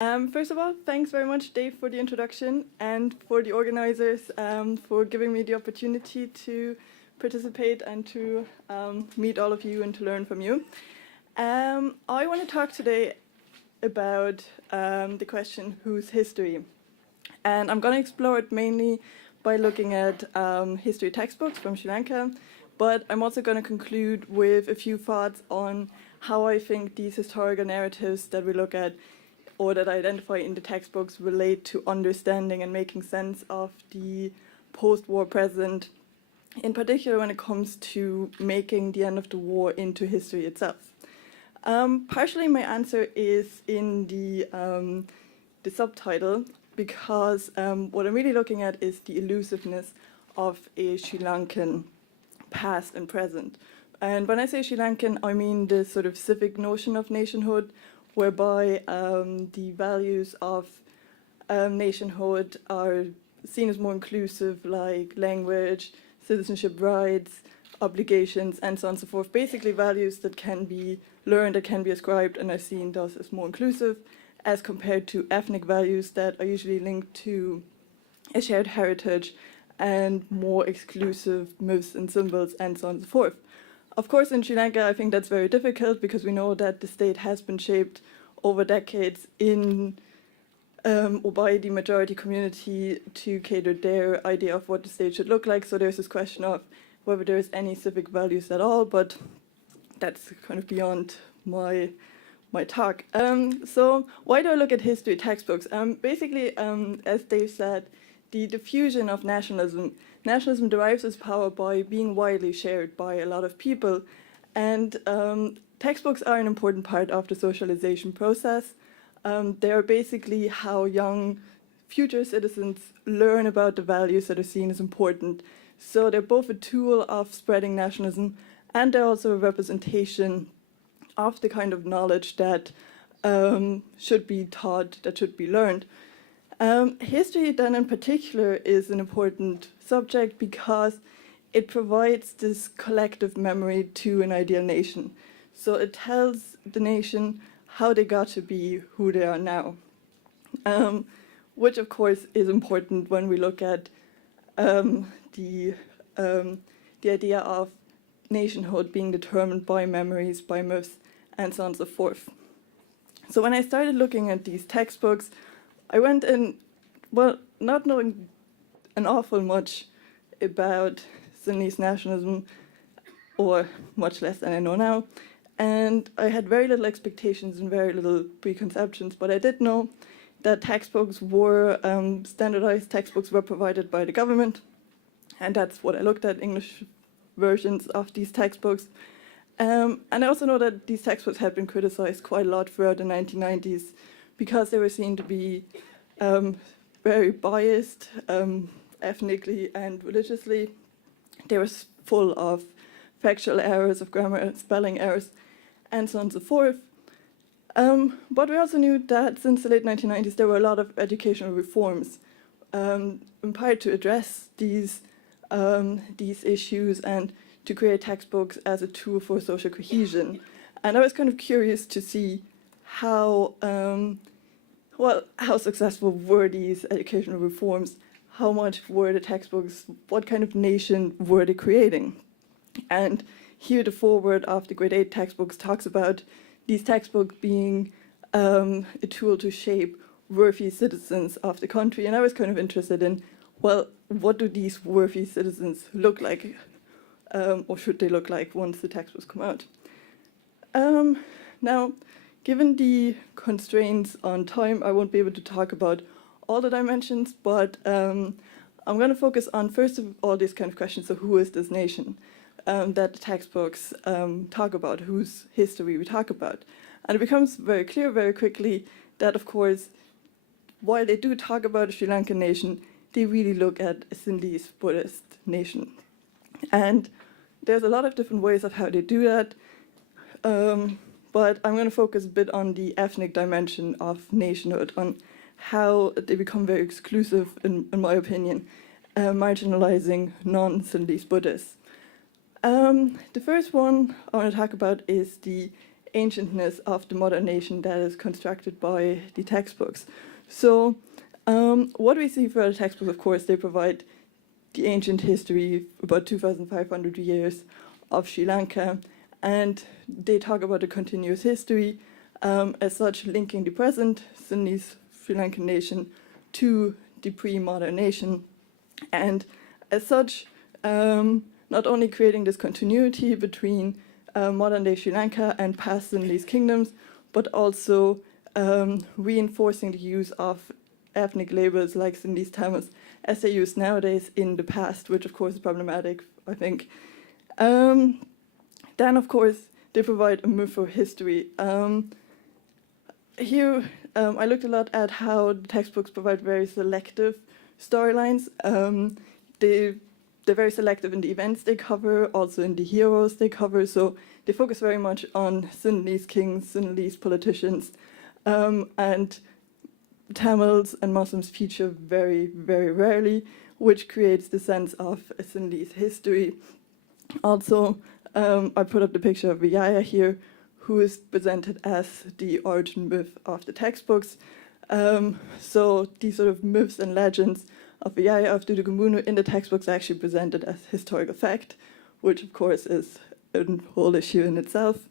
First of all, thanks very much, Dave, for the introduction and for the organizers for giving me the opportunity to participate and to meet all of you and to learn from you. I want to talk today about the question, whose history? And I'm going to explore it mainly by looking at history textbooks from Sri Lanka, but I'm also going to conclude with a few thoughts on how I think these historical narratives that we look at or that I identify in the textbooks relate to understanding and making sense of the post-war present, in particular when it comes to making the end of the war into history itself. Partially my answer is in the subtitle, because what I'm really looking at is the elusiveness of a Sri Lankan past and present. And when I say Sri Lankan, I mean the sort of civic notion of nationhood, whereby the values of nationhood are seen as more inclusive, like language, citizenship rights, obligations, and so on and so forth. Basically values that can be learned, that can be ascribed, and are seen thus as more inclusive, as compared to ethnic values that are usually linked to a shared heritage and more exclusive myths and symbols, and so on and so forth. Of course, in Sri Lanka, I think that's very difficult because we know that the state has been shaped over decades in or by the majority community to cater their idea of what the state should look like. So there's this question of whether there is any civic values at all, but that's kind of beyond my talk. So why do I look at history textbooks? Basically, as Dave said, the diffusion of nationalism derives its power by being widely shared by a lot of people, and textbooks are an important part of the socialization process. They are basically how young future citizens learn about the values that are seen as important. So they're both a tool of spreading nationalism, and they're also a representation of the kind of knowledge that should be taught, that should be learned. History then in particular is an important subject because it provides this collective memory to an ideal nation. So it tells the nation how they got to be who they are now, which of course is important when we look at the idea of nationhood being determined by memories, by myths, and so on and so forth. So when I started looking at these textbooks, I went in, well, not knowing an awful much about Sinhalese nationalism, or much less than I know now, and I had very little expectations and very little preconceptions, but I did know that textbooks were, standardized textbooks were provided by the government, and that's what I looked at, English versions of these textbooks. And I also know that these textbooks had been criticized quite a lot throughout the 1990s because they were seen to be very biased ethnically and religiously. They were full of factual errors, of grammar, spelling errors, and so on and so forth. But we also knew that since the late 1990s, there were a lot of educational reforms empowered to address these issues and to create textbooks as a tool for social cohesion. And I was kind of curious to see how successful were these educational reforms? How much were the textbooks? What kind of nation were they creating? And here the foreword of the grade 8 textbooks talks about these textbooks being a tool to shape worthy citizens of the country. And I was kind of interested in, well, what do these worthy citizens look like? Or should they look like once the textbooks come out? Now, given the constraints on time, I won't be able to talk about all the dimensions, but I'm going to focus on, first of all, this kind of question, so who is this nation that the textbooks talk about, whose history we talk about? And it becomes very clear very quickly that, of course, while they do talk about a Sri Lankan nation, they really look at a Sinhalese Buddhist nation. And there's a lot of different ways of how they do that. But I'm going to focus a bit on the ethnic dimension of nationhood, on how they become very exclusive, in my opinion, marginalizing non-Sinhalese Buddhists. The first one I want to talk about is the ancientness of the modern nation that is constructed by the textbooks. So what we see for the textbooks, of course, they provide the ancient history, about 2,500 years of Sri Lanka, and they talk about a continuous history, as such linking the present Sinhalese Sri Lankan nation to the pre-modern nation, and as such not only creating this continuity between modern-day Sri Lanka and past Sinhalese kingdoms, but also reinforcing the use of ethnic labels like Sinhalese Tamils as they use nowadays in the past, which of course is problematic, I think. Then, of course, they provide a myth for history. Here, I looked a lot at how the textbooks provide very selective storylines. They're very selective in the events they cover, also in the heroes they cover, so they focus very much on Sinhalese kings, Sinhalese politicians, and Tamils and Muslims feature very, very rarely, which creates the sense of a Sinhalese history. Also, I put up the picture of Vijaya here, who is presented as the origin myth of the textbooks. So these sort of myths and legends of Vijaya of Dudugamunu in the textbooks are actually presented as historical fact, which of course is a whole issue in itself.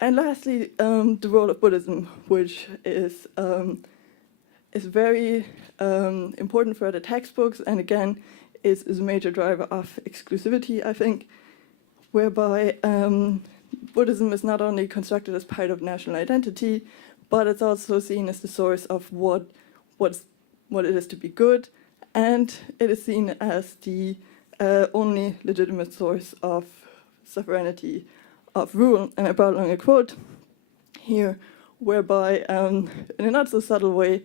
And lastly, the role of Buddhism, which is very important for the textbooks, and again is a major driver of exclusivity, I think, whereby Buddhism is not only constructed as part of national identity, but it's also seen as the source of what it is to be good, and it is seen as the only legitimate source of sovereignty, of rule. And I brought along a quote here, whereby, in a not so subtle way,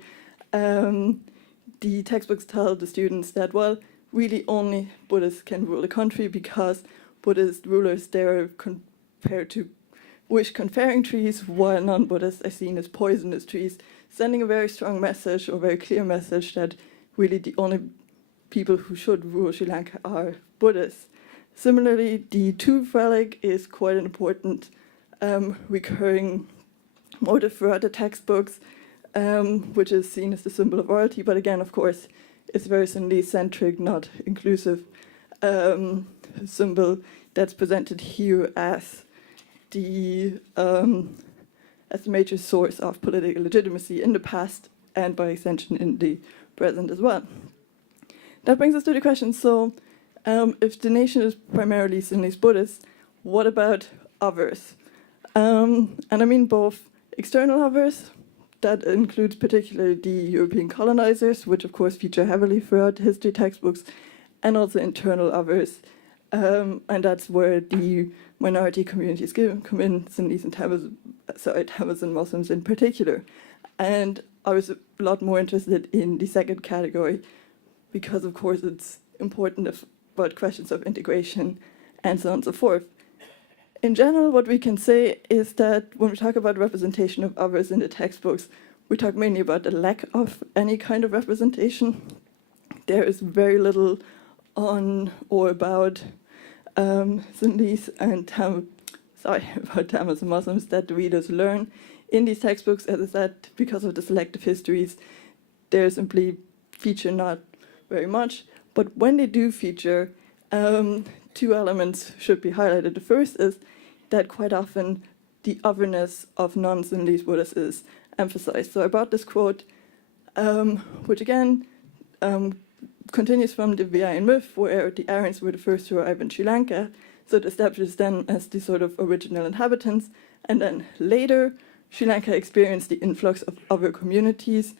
the textbooks tell the students that, well, really only Buddhists can rule a country, because Buddhist rulers, they're compared to wish-conferring trees, while non-Buddhists are seen as poisonous trees, sending a very strong message, or very clear message, that really the only people who should rule Sri Lanka are Buddhists. Similarly, the tooth relic is quite an important recurring motive throughout the textbooks, which is seen as the symbol of royalty, but again, of course, it's very Sinhalese-centric, not inclusive symbol that's presented here as the major source of political legitimacy in the past, and by extension in the present as well. That brings us to the question, so if the nation is primarily Sinhalese Buddhist, what about others? And I mean both external others, that includes particularly the European colonizers, which of course feature heavily throughout history textbooks, and also internal others, and that's where the minority communities come in, Sinhalese and Tamils and Muslims in particular. And I was a lot more interested in the second category, because of course it's important about questions of integration and so on and so forth. In general, what we can say is that when we talk about representation of others in the textbooks, we talk mainly about the lack of any kind of representation. There is very little on or about Sinhalese and about Tamils and Muslims that the readers learn in these textbooks. As I said, because of the selective histories, they simply feature not very much. But when they do feature, two elements should be highlighted. The first is that quite often the otherness of non-Sinhalese Buddhists is emphasized. So I brought this quote, which again continues from the Vijayan myth, where the Aryans were the first to arrive in Sri Lanka. So it establishes them as the sort of original inhabitants. And then later, Sri Lanka experienced the influx of other communities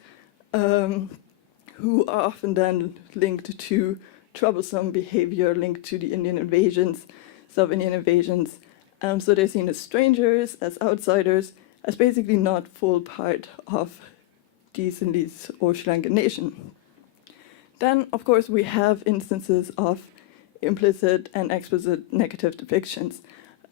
who are often then linked to troublesome behavior, linked to the Indian invasions, South Indian invasions. So they're seen as strangers, as outsiders, as basically not full part of the Sinhalese or Sri Lankan nation. Then, of course, we have instances of implicit and explicit negative depictions.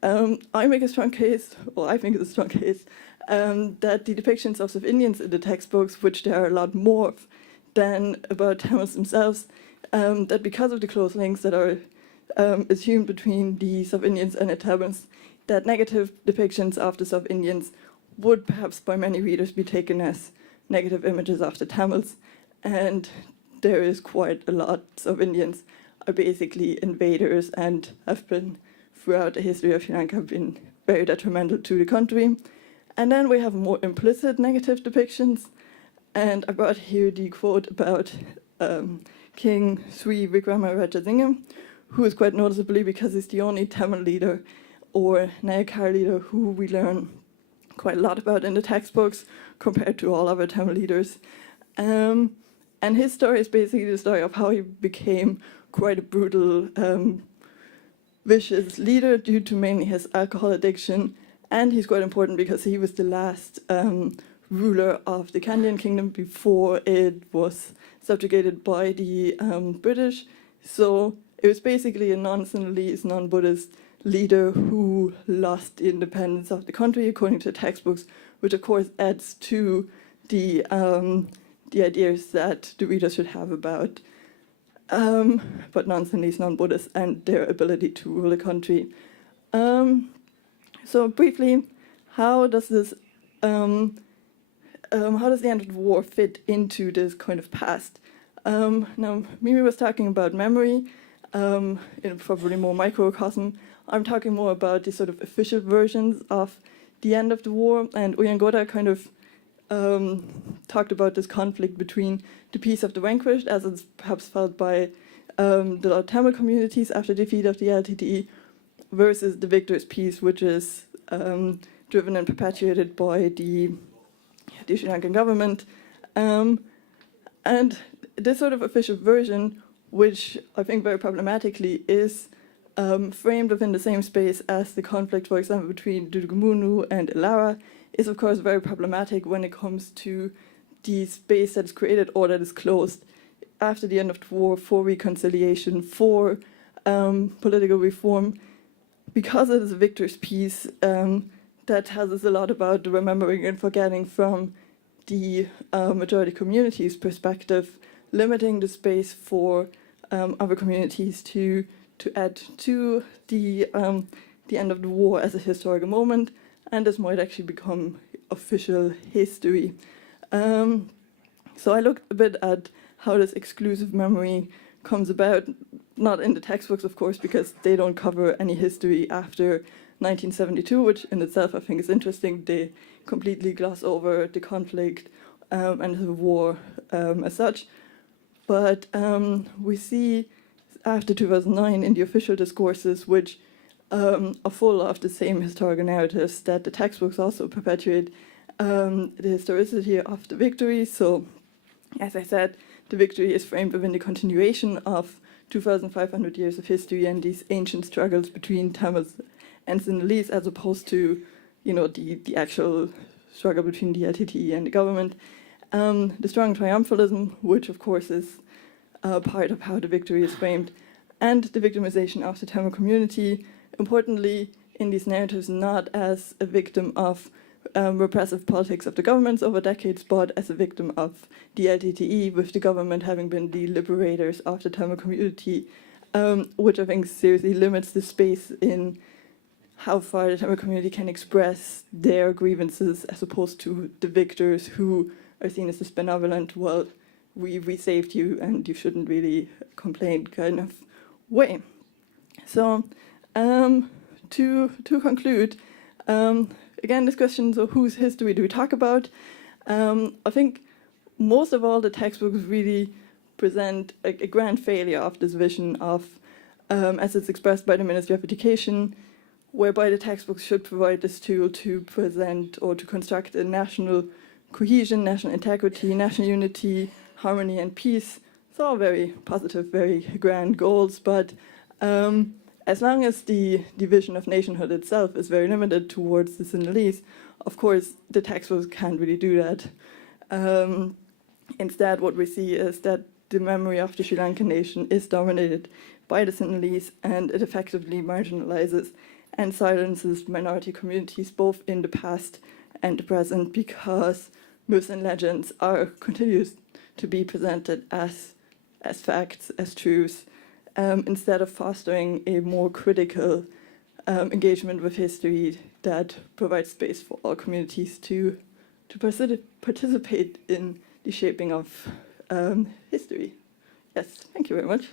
I make a strong case, or I think it's a strong case, that the depictions of South Indians in the textbooks, which there are a lot more of than about Tamils themselves, that because of the close links that are assumed between the South Indians and the Tamils, that negative depictions of the South Indians would perhaps by many readers be taken as negative images of the Tamils, and there is quite a lot. South Indians are basically invaders and have been, throughout the history of Sri Lanka, been very detrimental to the country. And then we have more implicit negative depictions, and I brought here the quote about King Sri Vikramarajasinghe, who is quite noticeably because he's the only Tamil leader or Nayakar leader who we learn quite a lot about in the textbooks compared to all other Tamil leaders. And his story is basically the story of how he became quite a brutal, vicious leader due to mainly his alcohol addiction. And he's quite important because he was the last ruler of the Kandyan kingdom before it was subjugated by the British. So it was basically a non-Sinhalese, non-Buddhist leader who lost the independence of the country, according to the textbooks, which of course adds to the ideas that the readers should have about non-Sinhalese, non-Buddhists and their ability to rule a country. So briefly, how does the end of the war fit into this kind of past? Now, Mimi was talking about memory in probably more microcosm. I'm talking more about the sort of official versions of the end of the war, and Uyangoda kind of talked about this conflict between the peace of the vanquished, as it's perhaps felt by the Tamil communities after defeat of the LTTE, versus the victor's peace, which is driven and perpetuated by the Sri Lankan government. And this sort of official version, which I think very problematically is framed within the same space as the conflict, for example, between Dudugumunu and Ilara, is of course very problematic when it comes to the space that is created or that is closed after the end of the war for reconciliation, for political reform, because it is a victor's peace. That tells us a lot about the remembering and forgetting from the majority community's perspective, limiting the space for other communities to add to the end of the war as a historical moment, and this might actually become official history. So I looked a bit at how this exclusive memory comes about, not in the textbooks, of course, because they don't cover any history after 1972, which in itself I think is interesting. They completely gloss over the conflict and the war as such. But we see after 2009 in the official discourses, which are full of the same historical narratives that the textbooks also perpetuate, the historicity of the victory. So, as I said, the victory is framed within the continuation of 2,500 years of history and these ancient struggles between Tamils and Sinhalese, as opposed to, the actual struggle between the LTTE and the government. The strong triumphalism, which of course is part of how the victory is framed, and the victimization of the Tamil community, importantly in these narratives not as a victim of repressive politics of the governments over decades, but as a victim of the LTTE, with the government having been the liberators of the Tamil community, which I think seriously limits the space in how far the Tamil community can express their grievances, as opposed to the victors who are seen as this benevolent, well, we saved you and you shouldn't really complain kind of way. So to conclude, again, this question, so whose history do we talk about? I think most of all the textbooks really present a grand failure of this vision of, as it's expressed by the Ministry of Education, whereby the textbooks should provide this tool to present or to construct a national cohesion, national integrity, national unity, harmony and peace. It's all very positive, very grand goals, but as long as the vision of nationhood itself is very limited towards the Sinhalese, of course, the textbooks can't really do that. Instead, what we see is that the memory of the Sri Lankan nation is dominated by the Sinhalese, and it effectively marginalizes and silences minority communities both in the past and the present, because myths and legends are continues to be presented as facts, as truths, instead of fostering a more critical engagement with history that provides space for all communities to participate in the shaping of history. Yes, thank you very much.